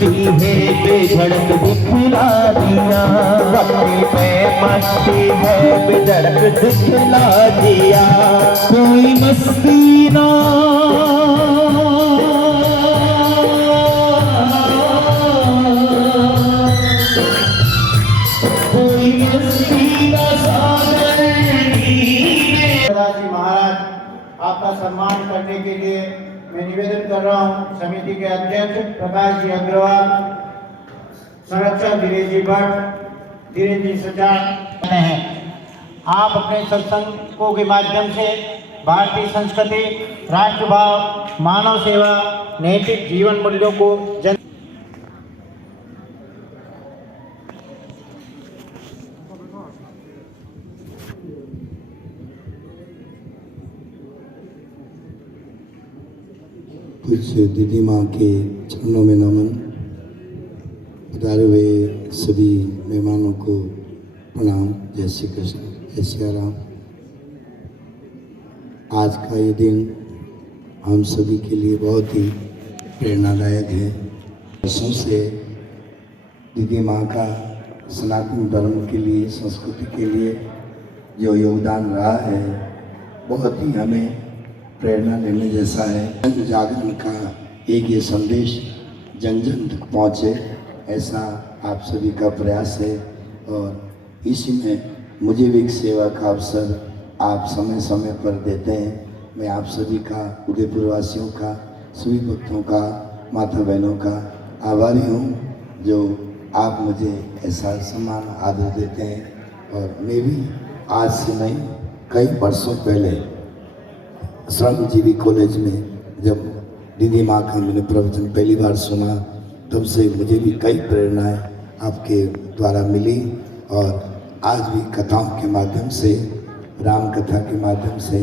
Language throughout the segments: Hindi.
मस्ती है बेधड़क दिखला दिया, अपनी में मस्ती है बेधड़क दिखला दिया। कोई मस्ती ना कोई मस्ती ना सागर महाराज आपका सम्मान करने के लिए मैं निवेदन कर रहा हूं समिति के अध्यक्ष प्रकाश जी अग्रवाल, संरक्षक धीरेज जी भट्ट, धीरेज जी सचान हैं। आप अपने सत्संग के माध्यम से भारतीय संस्कृति, राष्ट्रभाव, मानव सेवा, नैतिक जीवन मूल्यों को जन कुछ दीदी माँ के चरणों में नमन। पधारे हुए सभी मेहमानों को प्रणाम। जय श्री कृष्ण, जय सिया राम। आज का ये दिन हम सभी के लिए बहुत ही प्रेरणादायक है। वर्षों से दीदी माँ का सनातन धर्म के लिए, संस्कृति के लिए जो योगदान रहा है बहुत ही हमें प्रेरणा लेने जैसा है। जन जागरण का एक ये संदेश जन जन तक पहुँचे, ऐसा आप सभी का प्रयास है और इसी में मुझे भी एक सेवा का अवसर आप समय समय पर देते हैं। मैं आप सभी का, उदयपुर वासियों का, सभी भक्तों का, माता बहनों का आभारी हूँ जो आप मुझे ऐसा सम्मान आदर देते हैं। और मैं भी आज से नहीं, कई वर्षों पहले श्रमजीवी कॉलेज में जब दीदी माँ का मैंने प्रवचन पहली बार सुना, तब से मुझे भी कई प्रेरणाएं आपके द्वारा मिली। और आज भी कथाओं के माध्यम से, राम कथा के माध्यम से,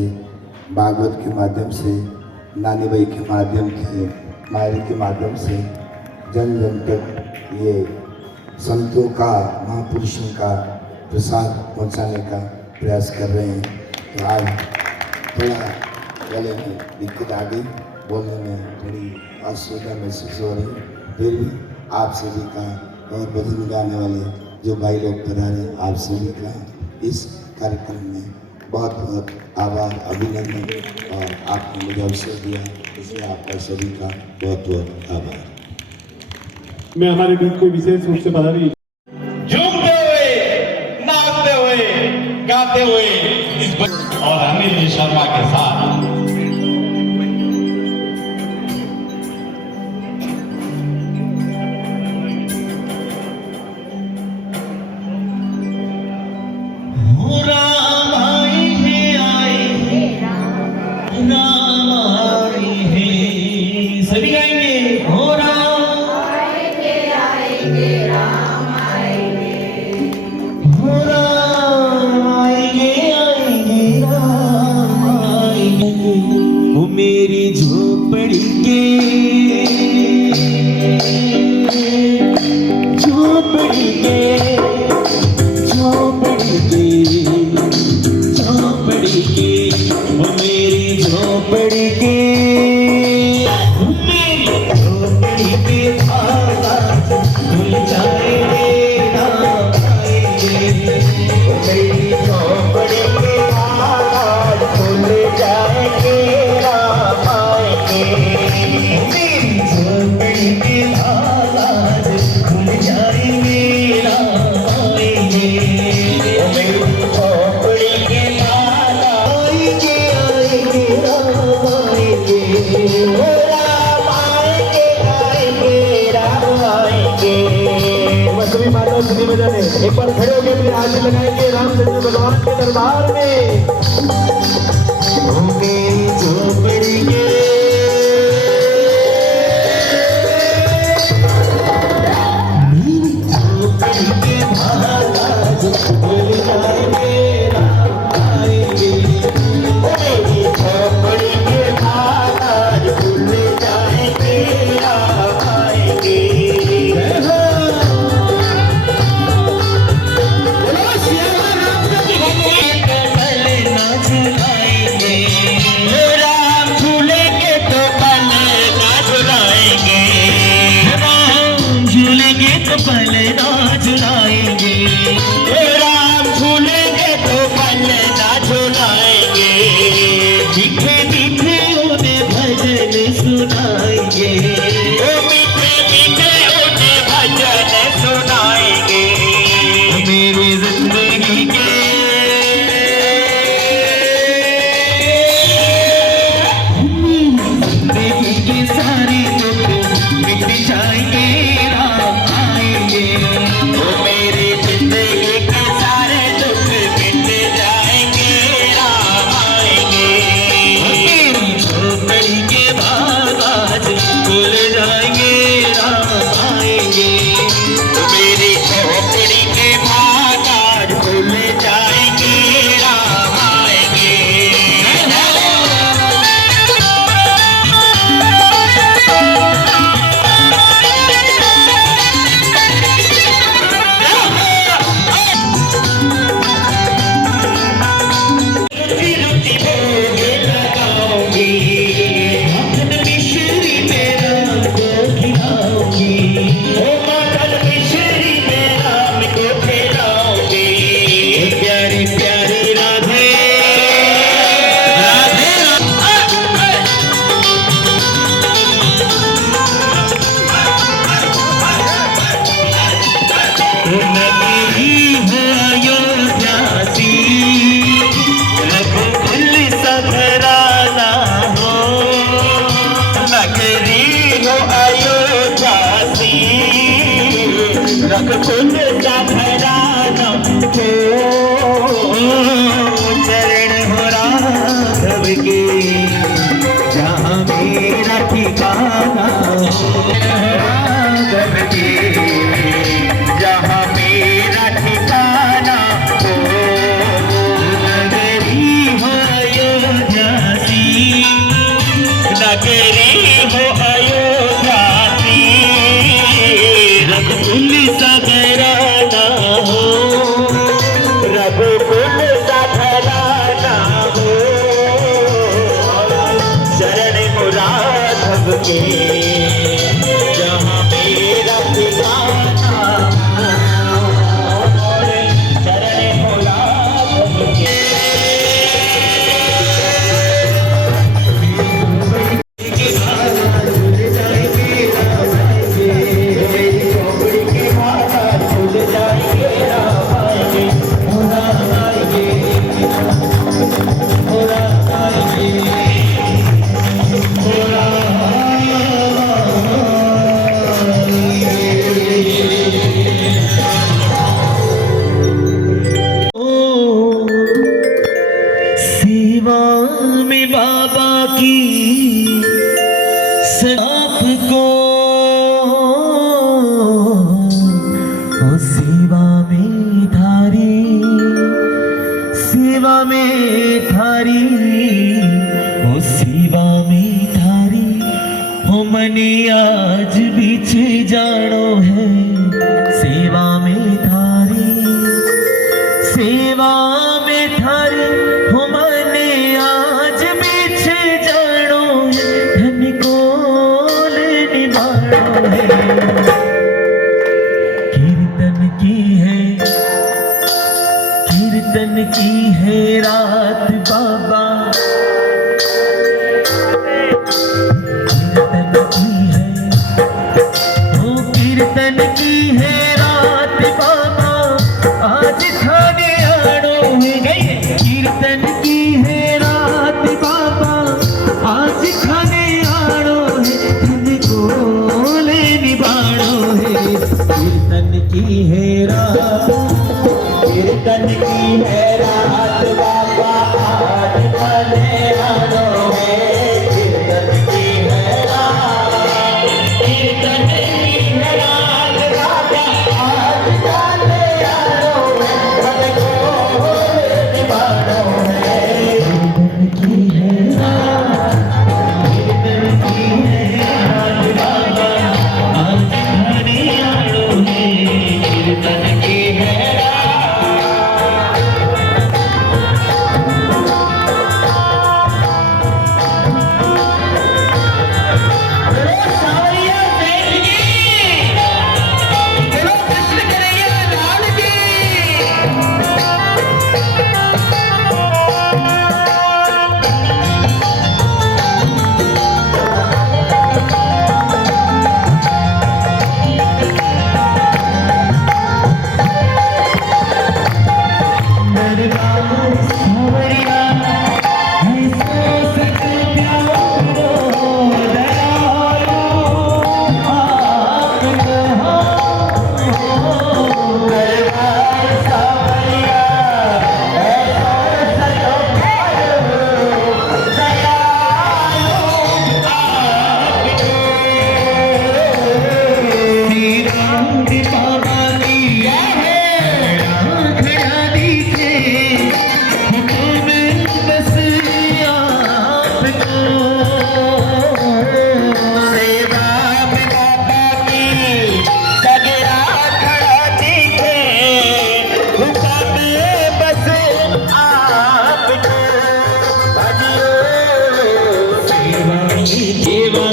भागवत के माध्यम से, नानी भाई के माध्यम से, मायरे के माध्यम से जन जन तक ये संतों का, महापुरुषों का प्रसाद पहुँचाने का प्रयास कर रहे हैं। तो आज थोड़ा गले में दिक्कत आ गई, बोलने में थोड़ी असुविधा महसूस हो रही, फिर भी आप सभी का और भजन गाने वाले जो भाई लोग पधारे, आप सभी का इस कार्यक्रम में बहुत बहुत आभार, अभिनंदन। और आपने मुझे अवसर दिया, इसलिए आपका सभी का बहुत बहुत आभार। मैं हमारे बीच को विशेष रूप से पधारी झूमते हुए, नाचते हुए, गाते हुए इस और अनिल जी शर्मा के साथ सभी गाएंगे हो राम आएंगे, आएंगे राम आएंगे, हो राम आएंगे, आएंगे राम आएंगे। वो मेरी झोपड़ी के, झोपड़ी के, झोपड़ी के, झोपड़ी के, वो मेरी झोपड़ी के, एक बार खड़े होकर मेरे हाथ लगाएंगे रामचंद्र भगवान के दरबार में। झोपड़ी के लगाऊंगी माखन मिश्री में राम को खिलाऊंगी ओ माखन मिश्री में राम को खिलाऊंगी प्यारी प्यारी राधे राधे नगरी हो अयोध्यासी रघुकुल सधराना हो नगरी हो अयोध्यासी रघुकुल सधराना हो चरण हो राघव के जहाँ मेरा ठिकाना राघव के जहाँ मेरा ठिकाना हो नगरी हो अयोध्यासी नगरी हो अयोध्यासी रघुकुल सधराना हो रघुकुल सधराना हो शरण हो राघव के जहाँ मेरा ठिकाना चरण हो राघव के सेवा में बाबा की आपको ओ सेवा में थारी ओ सेवा में थारी हो मने आज बीच जानो है सेवा में थारी हो मने आज बीच जानो है धन कोल निभानो है कीर्तन की है रात बाबा कीर्तन की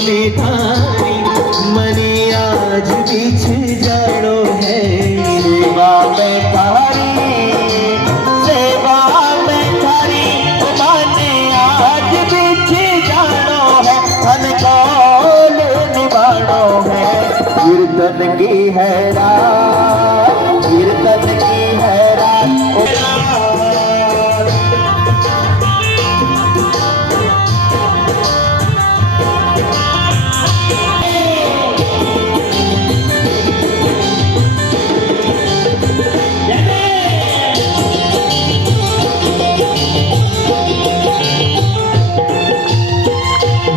में थारी मने आज बीच जानो है सेवा में थारी माने आज बीच जानो है धन कौल निभानो है कीर्तन की है रात कीर्तन की है रात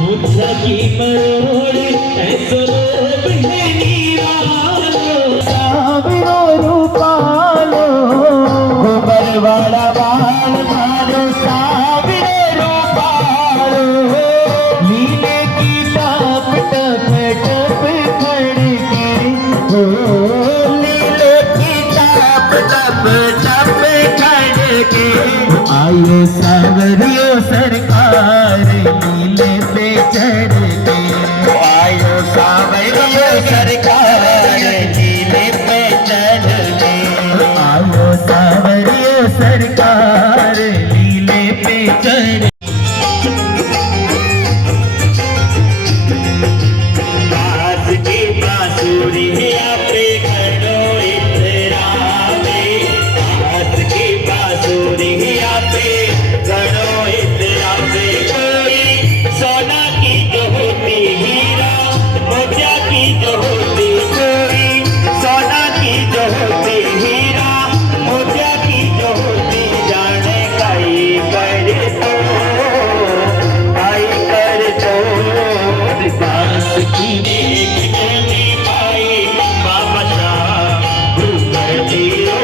मुद्रा की मरोड़ ऐसो रूप है निरालो साविरो रूपालो गोबर वाला बाल मारो साविरो रूपालो लीले की टाप टप टप खड़के हो लीले की टाप टप टप खड़के आयो सावरियो सरकार लीले पे चढ़ के आयो सावरियो सरकार लीले पे चढ़ के आयो सावरियो सरकार लीले पे चढ़ दास की बांसुरी आपे घड़ो इतरावे दास की बांसुरी आपे घड़ो इतरावे कोई सोना की जो होती हीरा मोतिया की जो होती कोई सोना की जो होती हीरा मोतिया की जो होती जाने काई कर तो दास की एक जनी पाई बाबा शाह भूकर दियो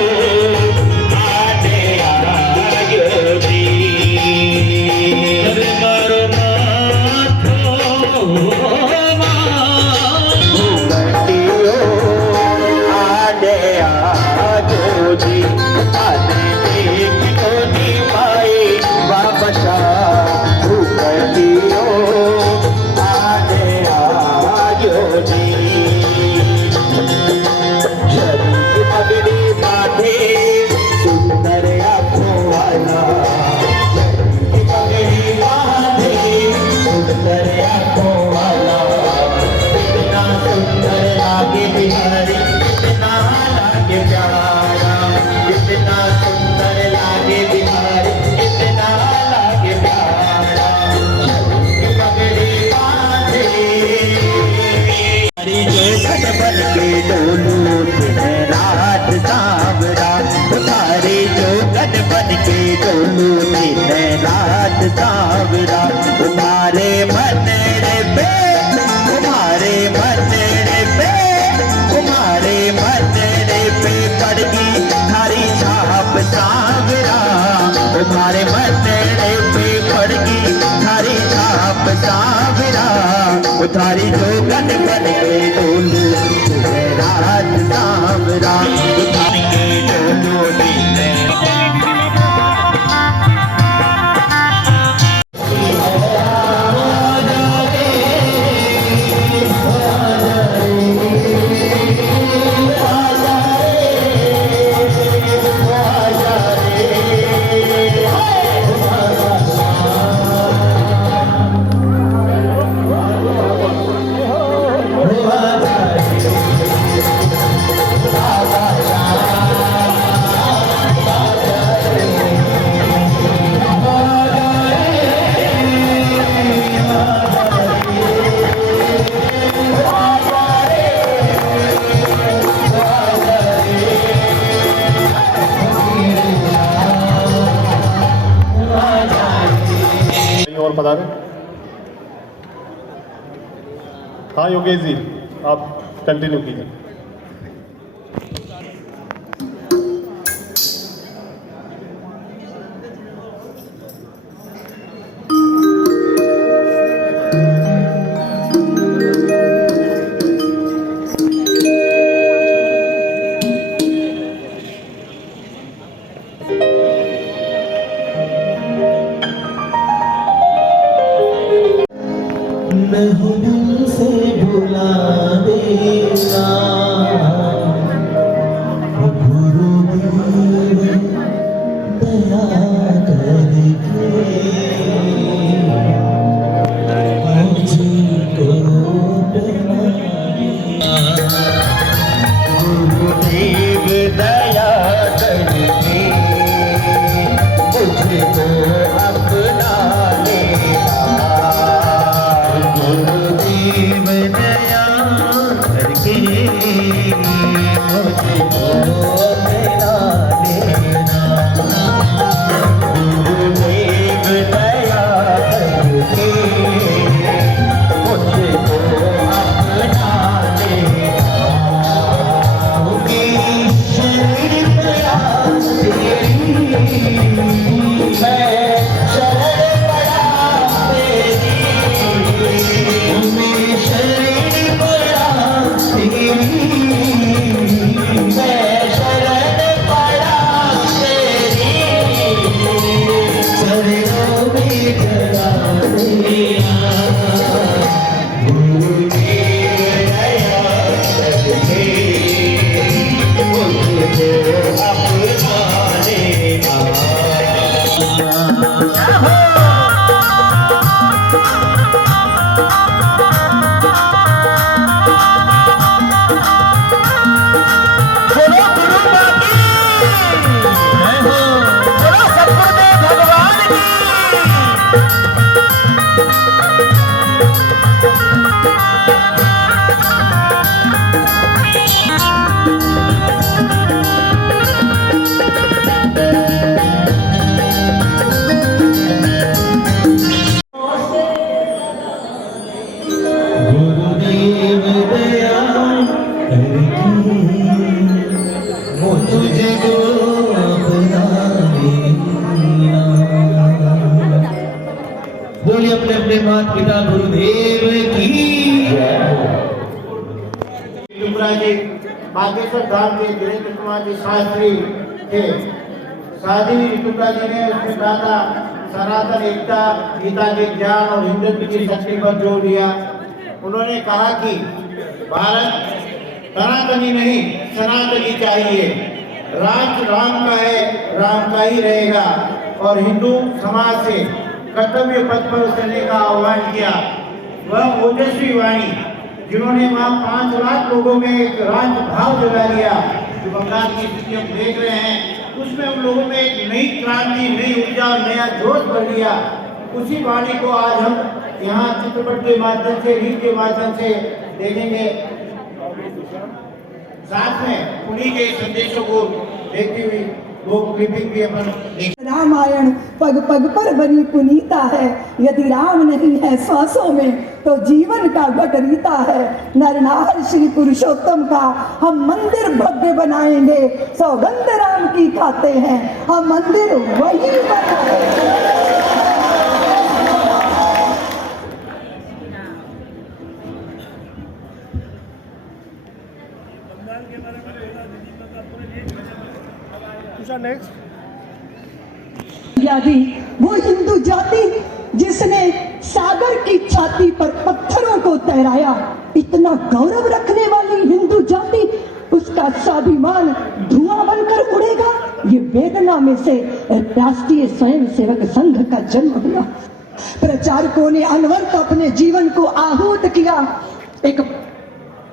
आदे आयो दी अरे मारो माथो भूकर दियो आदे आयो दी आदे एक जनी पाई बाबा शाह भूकर दियो आदे आयो दी शरीर पगड़ी बांधे सुंदर आँखों वाला शरीर पगड़ी बांधे सुंदर आँखों वाला इतना सुंदर लागे बिहारी इतना लागे प्यारा इतना सुंदर लागे बिहारी इतना लागे प्यारा शरीर पगड़ी बांधे हरी जो घट बन के डोलू दिन रात सावरा तुम्हारे जो घट बन के डोलू दिन रात सावरा तुम्हारे मनड़े पे तुम्हारे मनड़े पे तुम्हारे मनड़े पे पड़गी थारी छाप सावरा तुम्हारे मनड़े पे पड़गी थारी छाप सावरा उतारी जो गन बन के डोलू रात सावरा उतारी के डोलू और बता दें। हाँ योगेश जी, आप कंटिन्यू कीजिए। नहीं दिल से भुला देना गुरुदेव दया करके मुझको बना देना गुरुदेव दया करके मुझको अपना लेना गुरुदेव दया करके मुझको अपना लेना गुरुदेव दया करके मुझको अपना लेना शरीर दया तेरी मैं शरण पड़ा तेरी मैं शरण पड़ा तेरी मैं शरण पड़ा तेरी शरणों में जगा दिया गुरुदेव दया करके मुझको अपना लेना बोलो गुरु बाकी जय हो बोलो सतगुरुदेव भगवान की गुरुदेव दया करके मुझको अपना लेना बोलिए अपने अपने माता पिता गुरुदेव की टुकड़ा जी बागेश्वर धाम के धीरेन्द्र कुमार जी शास्त्री थे। शादी टुकड़ा जी ने उसमें कहा था सनातन एकता गीता के ज्ञान और हिंदुत्व की शक्ति पर जोर दिया। उन्होंने कहा कि भारत सनातनी नहीं सनातनी चाहिए, राष्ट्र राम का है राम का ही रहेगा और हिंदू समाज से कर्तव्य पथ पर चलने का आह्वान किया। वह ओजस्वी वाणी जिन्होंने वहाँ 5 लाख लोगों में एक राष्ट्र भाव जगा दिया। जो बंगाल की स्थिति हम देख रहे हैं उसमें उन लोगों में एक नई क्रांति नई ऊर्जा और नया जोश भर दिया। उसी वाणी को आज हम यहाँ चित्रपट के माध्यम से रील के माध्यम से देखेंगे। साथ में उन्हीं के संदेशों को देखती हुई वो क्लिपिंग भी अपन देख। रामायण पग पग पर बनी पुनीता है, यदि राम नहीं है सांसों में तो जीवन का घट रीता है। नरनार श्री पुरुषोत्तम का हम मंदिर भव्य बनाएंगे, सौगंध राम की खाते हैं हम मंदिर वही बनाएंगे। यदि वो हिंदू जाति जिसने सागर की छाती पर पत्थरों को तैराया, इतना गौरव रखने वाली हिंदू जाति, उसका स्वाभिमान धुआं बनकर उड़ेगा। ये वेदना में से राष्ट्रीय स्वयंसेवक संघ का जन्म हुआ। प्रचारकों ने अनवरत अपने जीवन को आहूत किया। एक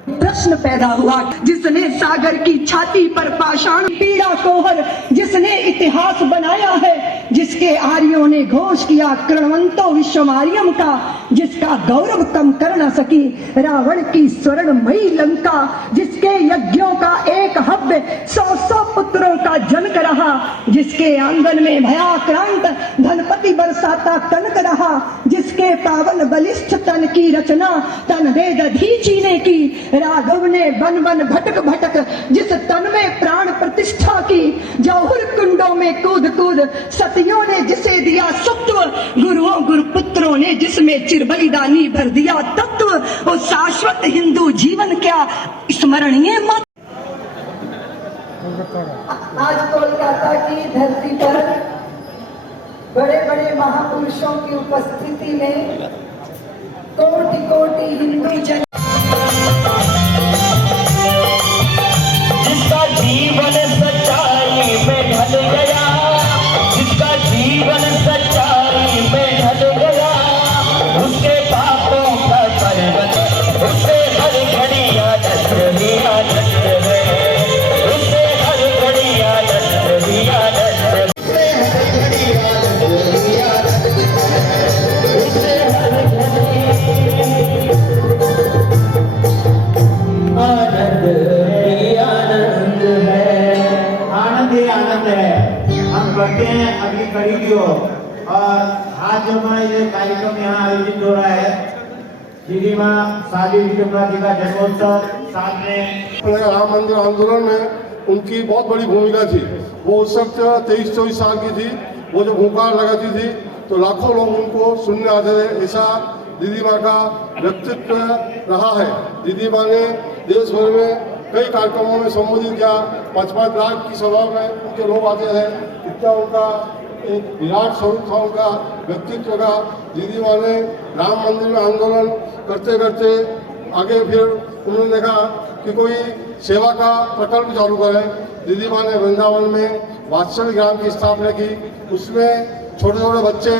प्रश्न पैदा हुआ, जिसने सागर की छाती पर पाषाण पीड़ा कोहर जिसने इतिहास बनाया है, जिसके आर्यों ने घोष किया कृणवंतो विश्वमार्यम का, जिसका गौरव कम कर न सकी रावण की स्वर्णमयी लंका, जिसके यज्ञों का एक हव्य 100 पुत्रों का जनक रहा, जिसके आंगन में भयाक्रांत धनपति बरसाता कनक रहा, जिसके पावन बलिष्ठ तन की रचना तन वेद दधीची ने की, राघव ने वन वन भटक भटक जिस तन में प्राण प्रतिष्ठा की, जौहर कुंडों में कूद कूद सतियों ने जिसे दिया सत्व, गुरुओं गुरुपुत्रों ने जिसमें चिर बलिदानी भर दिया तत्व, वो शाश्वत हिंदू जीवन क्या स्मरणीय मत। आज कोलकाता की धरती पर बड़े बड़े महापुरुषों की उपस्थिति में कोटि कोटि हिंदू जन जिसका जीवन सच्चाई में ढल गया, जिसका जीवन सच्चाई में ढल गया, उसके पापों का पर्वत उससे हर घड़ी आनंद ही आनंद है, उससे हर घड़ी आनंद ही आनंद है, उससे हर घड़ी आनंद ही आनंद है, उससे हर घड़ी आनंद ही आनंद है। आनंद ही आनंद है। हम करते हैं अभी कड़ी की ओर और आज जो हमारा ये कार्यक्रम यहाँ आयोजित हो रहा है, दीदी माँ शादी विक्रमराज जी का जन्मोत्सव, साथ में राम मंदिर आंदोलन में उनकी बहुत बड़ी भूमिका थी। वो उस वक्त 23-24 साल की थी। वो जब हुंकार लगाती थी तो लाखों लोग उनको सुनने आते थे। ऐसा दीदी माँ का व्यक्तित्व रहा है। दीदी माँ ने देश भर में कई कार्यक्रमों में संबोधित किया। 5-5 लाख की सभा में उनके लोग आते थे। इतना उनका एक विराट स्वरूप था उनका व्यक्तित्व का। दीदी माँ ने राम मंदिर में आंदोलन करते करते आगे फिर उन्होंने देखा कि कोई सेवा का प्रकल्प चालू करें। दीदी माँ ने वृंदावन में वात्सल्य ग्राम की स्थापना की। उसमें छोटे छोटे बच्चे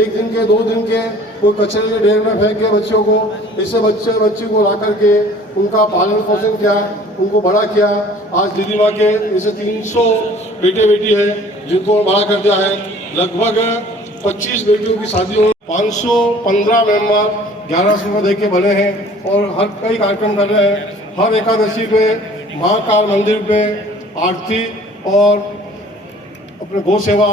1 दिन के 2 दिन के कोई कचरे के ढेर में फेंक के बच्चों को, ऐसे बच्ची को ला करके उनका पालन पोषण किया, उनको बड़ा किया। आज दीदी माँ के ऐसे 300 बेटे बेटी है जिनको बड़ा कर दिया है। लगभग 25 बेटियों की शादी हो, 515 मेंबर 1100 दे के बने हैं और हर कई कार्यक्रम कर रहे हैं। हर एकादशी पे महाकाल मंदिर पे आरती और अपने गौ सेवा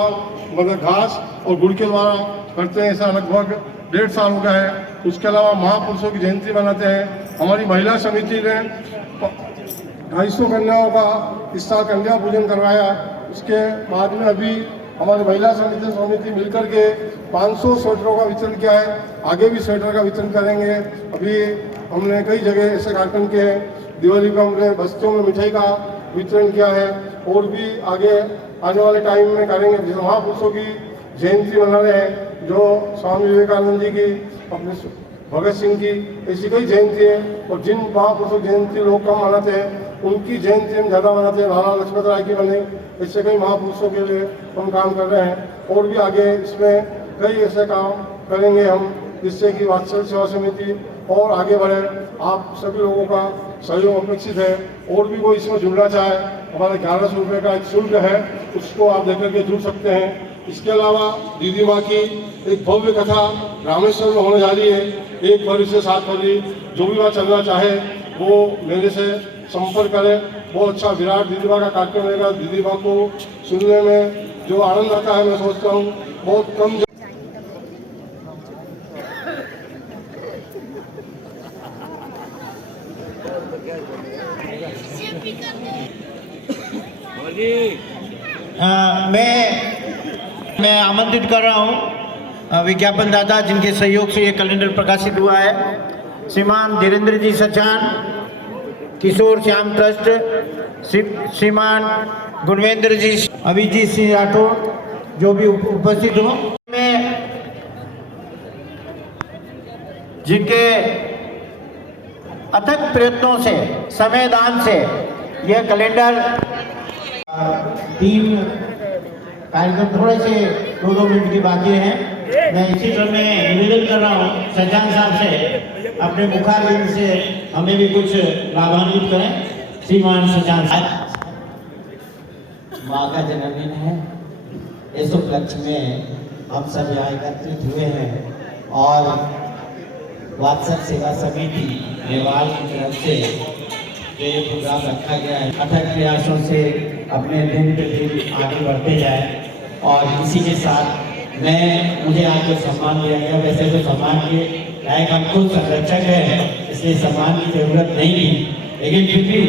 मतलब घास और गुड़ के द्वारा करते हैं। ऐसा लगभग 1.5 साल हो गया है। उसके अलावा महापुरुषों की जयंती मनाते हैं। हमारी महिला समिति ने 250 कन्याओं का इस साल कन्या पूजन करवाया। उसके बाद में अभी हमारी महिला समिति मिलकर के 500 स्वेटरों का वितरण किया है। आगे भी स्वेटर का वितरण करेंगे। अभी हमने कई जगह ऐसे कार्यक्रम किए हैं। दिवाली पर हमने बस्तियों में मिठाई का वितरण किया है और भी आगे आने वाले टाइम में करेंगे। जैसे महापुरुषों की जयंती मना रहे हैं, जो स्वामी विवेकानंद जी की, अपने भगत सिंह की, ऐसी कई जयंती है। और जिन महापुरुषों की जयंती लोग कम मनाते हैं उनकी जयंती हम ज़्यादा मनाते हैं। लाला लक्ष्मण राय की बने, ऐसे कई महापुरुषों के लिए हम काम कर रहे हैं और भी आगे इसमें कई ऐसे काम करेंगे हम, जिससे कि वात्सल्य सेवा समिति और आगे बढ़े। आप सभी लोगों का सहयोग अपेक्षित है। और भी कोई इसमें जुड़ना चाहे, हमारा 1100 रुपये का एक शुल्क है, उसको आप देकर के जुड़ सकते हैं। इसके अलावा दीदी माँ की एक भव्य कथा रामेश्वर में होने जा रही है। 1 फरवरी से 7 फरवरी। जो भी वहाँ चलना चाहे वो मेरे से संपर्क करें। बहुत अच्छा विराट दीदी माँ का कार्यक्रम रहेगा। दीदी माँ को सुनने में जो आनंद आता है, मैं सोचता हूँ बहुत कम। मैं आमंत्रित कर रहा हूं विज्ञापन दाता जिनके सहयोग से ये कैलेंडर प्रकाशित हुआ है, श्रीमान धीरेन्द्र जी सचान, किशोर श्याम ट्रस्ट, श्रीमान गुणवेंद्र जी, अभिजीत सिंह राठौर, जो भी उपस्थित हो, में जिनके अथक प्रयत्नों से, समय दान से यह कैलेंडर 3 कार्यक्रम थोड़े से 2-2 मिनट की बाकी हैं। मैं इसी क्रम में निवेदन कर रहा हूँ सज्जान साहब से, अपने मुखारबिंद से हमें भी कुछ लाभान्वित करें। श्रीमान सज्जान साहब। माँ का जन्मदिन है, इस उपलक्ष्य में हम सब यहाँ एकत्रित हुए हैं और वात्सल्य सेवा समिति नेवाल की तरफ से ये प्रोग्राम रखा गया है। अथक प्रयासों से अपने दिन प्रतिदिन आगे बढ़ते जाए और इसी के साथ मुझे आज जो सम्मान दिया गया, वैसे तो सम्मान के लायक हम खुद संरक्षक हैं, इसलिए सम्मान की जरूरत नहीं थी, लेकिन फिर भी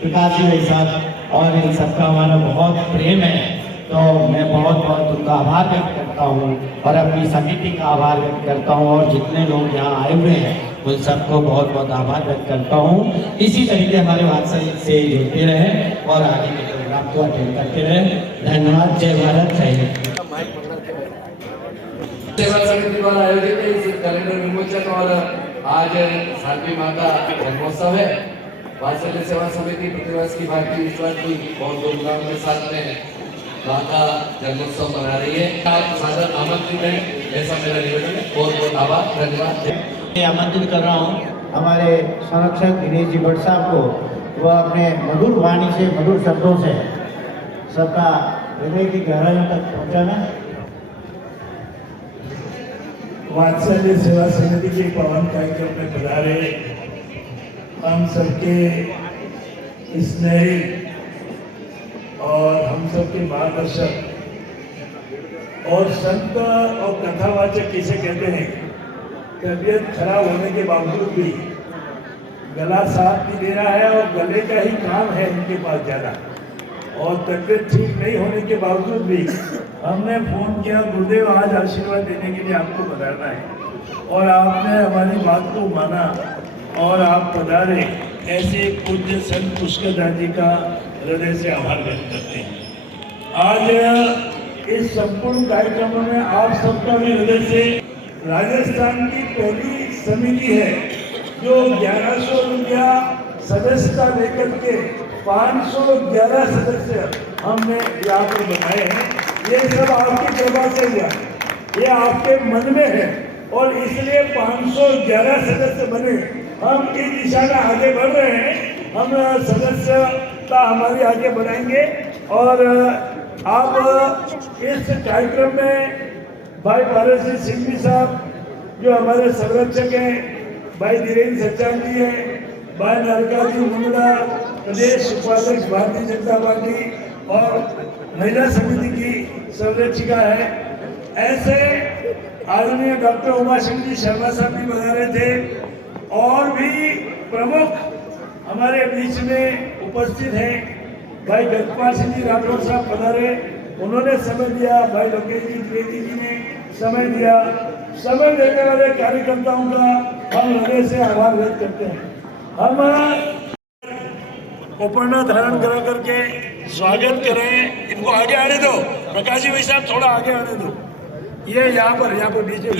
प्रकाश जी भाई साहब और इन सबका हमारा बहुत प्रेम है, तो मैं बहुत बहुत उनका आभार व्यक्त करता हूँ और अपनी समिति का आभार व्यक्त करता हूँ और जितने लोग यहाँ आए हुए हैं उन सबको बहुत बहुत आभार व्यक्त करता हूँ। इसी तरीके हमारे वात्सल्य से जुड़ते रहे और आगे के प्रोग्राम को अटेंड करते रहे। धन्यवाद। जय भारत, जय हिंद। सेवा समिति द्वारा आयोजित इस कैलेंडर विमोचन और आज 7वीं माँ का जन्मोत्सव है। वात्सल्य सेवा समिति प्रतिवर्ष की भांति इस वर्ष भी बहुत धूमधाम के साथ में माँ का जन्मोत्सव मना रही है। आप सादर आमंत्रित हैं, ऐसा मेरा निवेदन है। बहुत बहुत आभार, धन्यवाद। आमंत्रित कर रहा हूँ हमारे संरक्षक दिनेश जी भट्ट साहब को, वह अपने मधुर वाणी से, मधुर शब्दों से सबका हृदय की गहराइयों तक पहुँचाना। वात्सल्य सेवा समिति के पावन कार्यक्रम में पधारे हम सबके स्नेही और हम सबके मार्गदर्शक और संत और कथावाचक किसे कहते हैं, तबीयत खराब होने के बावजूद भी गला साफ नहीं दे रहा है और गले का ही काम है उनके पास जाना, और तबीयत ठीक नहीं होने के बावजूद भी हमने फोन किया, गुरुदेव आज आशीर्वाद देने के लिए आपको पधारना है, और आपने हमारी बात को माना और आप पधारे। ऐसे पूज्य संत पुष्कर जी का हृदय से आभार व्यक्त करते हैं। आज इस संपूर्ण कार्यक्रम में आप सबका भी हृदय से, राजस्थान की पहली समिति है जो 1100 रुपया सदस्यता लेकर के 511 सदस्य हमने यहाँ पर बनाए हैं। ये सब आपकी कृपा से हुआ, ये आपके मन में है और इसलिए 511 सदस्य बने। हम इस दिशा में आगे बढ़ रहे हैं, हम सदस्यता हमारी आगे बढ़ाएंगे। और आप इस कार्यक्रम में भाई भारत सिंह जी साहब जो हमारे संरक्षक हैं, भाई धीरेन्द्र सच्चान जी हैं, भाई नरका जी मुंडा प्रदेश उपाध्यक्ष भारतीय जनता पार्टी और महिला समिति की संरक्षिका है, ऐसे आदरणीय डॉक्टर उमाशंकर जी शर्मा साहब भी बता रहे थे, और भी प्रमुख हमारे बीच में उपस्थित हैं। भाई गजपाल सिंह जी राठौर साहब पधारे, उन्होंने समय दिया, भाई लोकेश जी द्विवेदी जी ने समय दिया। समय देने वाले कार्यकर्ताओं का हम हृदय से आभार व्यक्त करते हैं। हम उपरना धारण करा करके स्वागत करें। इनको आगे आने दो, प्रकाश जी भाई साहब थोड़ा आगे आने दो, ये यहाँ पर बीच में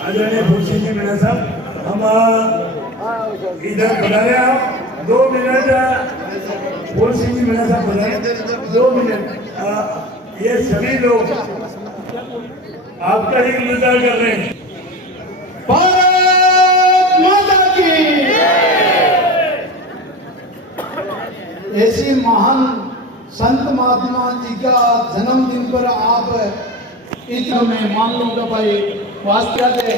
आदरणीय भूषण जी मीणा साहब, हम इधर बुलाए आप 2 मिनट। भूषण जी मीणा साहब बुलाए 2 मिनट। ये सभी लोग आपका ही इंतजार कर रहे हैं। भारत माता की ऐसी महान संत महात्मा जी का जन्मदिन पर आप इतना में मान लूंगा भाई वास्ता है,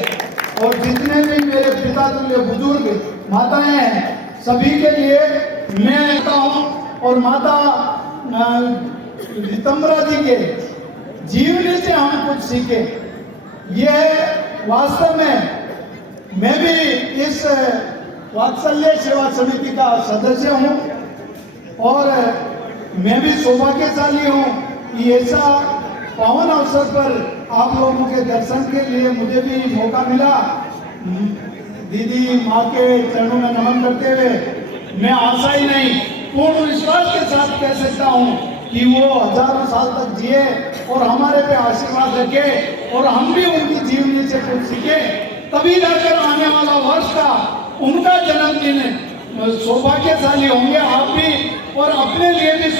और जितने भी मेरे पिता तुल्य बुजुर्ग माताएं हैं सभी के लिए मैं कहता हूँ। और माता रितंबरा जी के जीवनी से हम कुछ सीखे। ये वास्तव में मैं भी इस वात्सल्य सेवा समिति का सदस्य हूँ और मैं भी सौभाग्यशाली हूँ कि ऐसा पावन अवसर पर आप लोगों के दर्शन के लिए मुझे भी मौका मिला। दीदी माँ के चरणों में नमन करते हुए मैं आशा ही नहीं पूर्ण विश्वास के साथ कह सकता हूँ कि वो हजारों साल तक जिए और हमारे पे आशीर्वाद रखे और हम भी उनकी जीवनी से कुछ सीखे, तभी जाकर आने वाला वर्ष का उनका जन्मदिन सौभाग्यशाली होंगे आप भी और अपने लिए भी।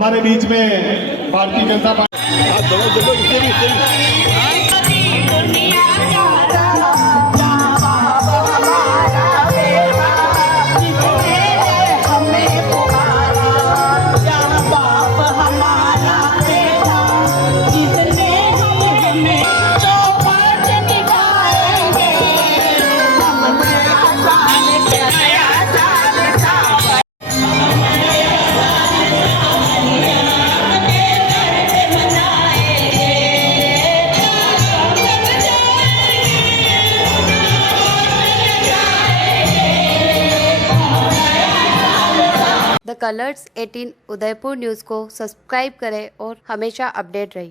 हमारे बीच में Bharatiya Janata party the colours 18 Udaipur news को सब्सक्राइब करें और हमेशा अपडेट रहिए।